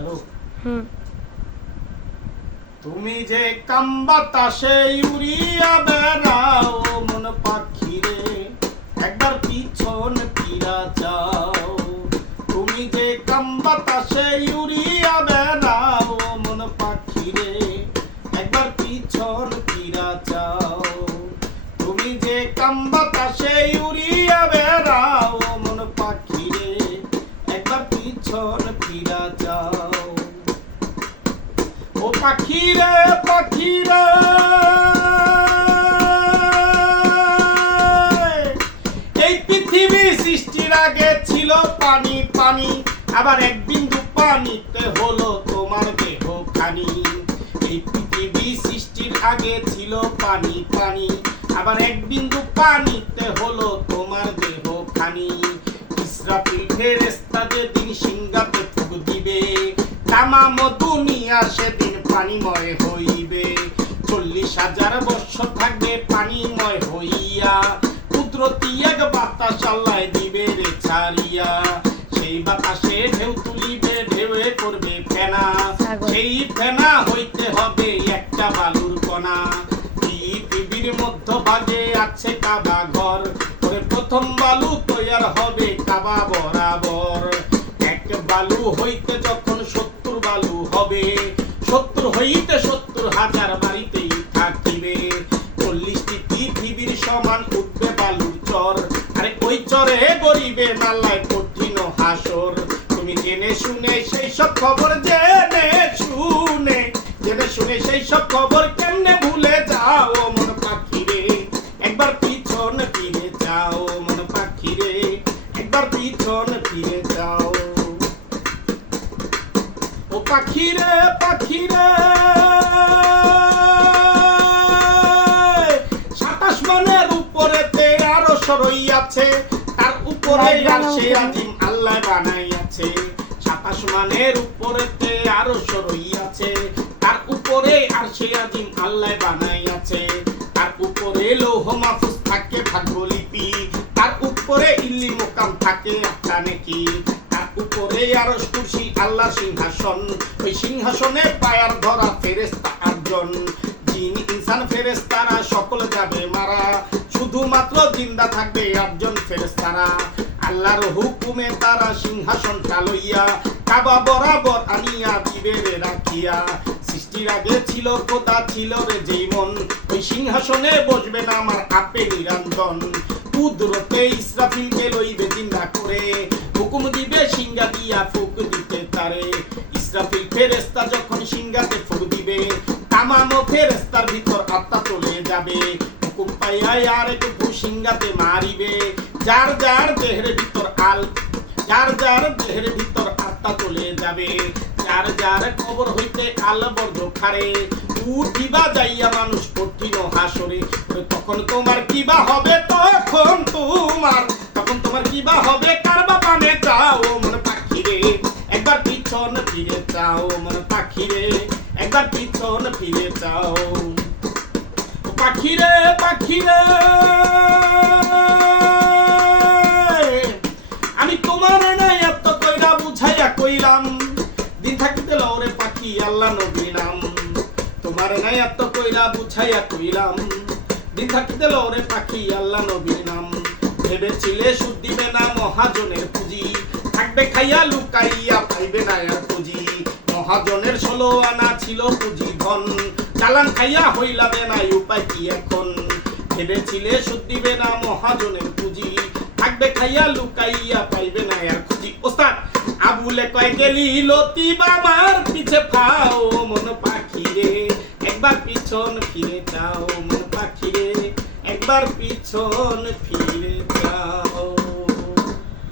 hello তুমি যে কাম বাতাসে উড়িয়া বেড়াও মন পাখি রে একবার পিছন ফিরা যাও তুমি যে কাম বাতাসে উড়িয়া বেড়াও মন পাখি রে একবার পিছন ফিরা যাও তুমি যে কাম বাতাসে উড়িয়া বেড়াও মন পাখি রে একবার পিছন ফিরা যাও ও পাখি রে পাখি রে এই পৃথিবী সৃষ্টির আগে ছিল পানি পানি আবার এক বিন্দু পানিতে হলো তোমার দেহ খানি এই পৃথিবী সৃষ্টির আগে ছিল পানি পানি আবার এক বিন্দু পানিতে হলো তোমার দেহ খানি ইসরাফিল ফেরেশতা যেদিন সিংহাতে ফুঁক দিবে তামাম দুনিয়া সেদিন পানিময় হইবে 40,000 বৎসর থাকবে পানিময় হইয়া কুদরতি এক বাতাস আল্লাহ দিবে রে ছাড়িয়া সেই বাতাসে ঢেউ তুলিবে ঢেউয়ে করবে ফেনা সেই ফেনা হইতে হবে একটা বালুর কণা পৃথিবীর মধ্যভাগে আছে কাবা ঘর ওরে প্রথম বালু তৈয়ার হবে কাবা বরাবর এক বালু হইতে যখন 70 বালু হবে 70 হইতে 70,000 বাড়িতেই থাকিবে 40টি পৃথিবীর সমান উঠবে বালুর চর আরে ওই চরে গরিবে নালায় কঠিন হাসর তুমি জেনে শুনে সেই সব খবর জেনে শুনে সেই সব খবর কেমনে ভুলে যাও মন পাখি রে একবার পিছন ফিরে যাও মন পাখি রে একবার পিছন ফিরে যাও ও পাখি রে 27 মানের উপরেতে আরো রইয়াছে তার উপরে আরশে আজিম আল্লাহ বানাইয়াছে 27 মানের উপরেতে আরো রইয়াছে তার উপরে আরশে আজিম আল্লাহ বানাইয়াছে তার উপরে লৌহ মাহফুজ থাকে ভাগ্যলিপি তার উপরে ইল্লি মুকাম থাকে একটা নেকি তার উপরে আরশ কুরসি আল্লাহ সিংহাসন ওই সিংহাসনে পায়ার ধরা ফেরেশতা 8 জন জিন ইনসান ফেরেশতারা সকল যাবে মারা শুধুমাত্র জিন্দা থাকবে 8 জন ফেরেশতারা আল্লাহর হুকুমে তারা সিংহাসনটা লইয়া কাবা বরাবর আনিয়া দিবে রে রাখিয়া সৃষ্টির আগে ছিল খোদা ছিল রে যেই মন ওই সিংহাসনে বসবে না আমার আপে নিরঞ্জন কুদরতে ইসরাফিলকে লইবে জিন্দা করে হুকুম দিবে সিংহা দিয়া ফুক দিতে তারে ইসরাফিল ফেরেশতা যখন সিংহাতে ফুক দিবে তামাম ফেরেশতার ভিতর আত্মা চলে যাবে হুকুম পাইয়া আর একটু সিংহাতে মারিবে যার যার দেহের ভিতর আত্মা চলে যাবে যার যার কবর হইতে আলবর্দ খারে উঠিবা যাইয়া মানুষ কঠিন হাসরে তখন তোমার কিবা হবে তখন তোমার কিবা হবে কার বাপানে যাও মন পাখি রে একবার পিছন ফিরে যাও মন পাখি রে একবার পিছন ফিরে যাও পাখি রে আমি তোমার নাই এত কইরা বুঝাইয়া কইলাম দিন থাকিতে লওরে পাখি আল্লাহ নবী নাম তোমার নাই এত কইরা বুঝাইয়া কইলাম দিন থাকিতে লওরে পাখি আল্লাহ নবী নাম ভেবেছিলে সুদ দিবে না মহাজনের পুঁজি থাকবে খাইয়া লুকাইয়া পাইবে না আর পুঁজি মহাজনের 16 আনা ছিল পুঁজি ধন চালান খাইয়া হইলাবে না উপায় কি এখন ভেবেছিলে সুদ দিবে না মহাজনের পুঁজি থাকবে খাইয়া লুকাইয়া পাইবে না আর খুঁজি ওস্তাদ আবুলে কয় গেলি লতি বাবার পিছে খাও মন পাখি রে একবার পিছন ফিরে যাও মন পাখি রে একবার পিছন ফিরে যাও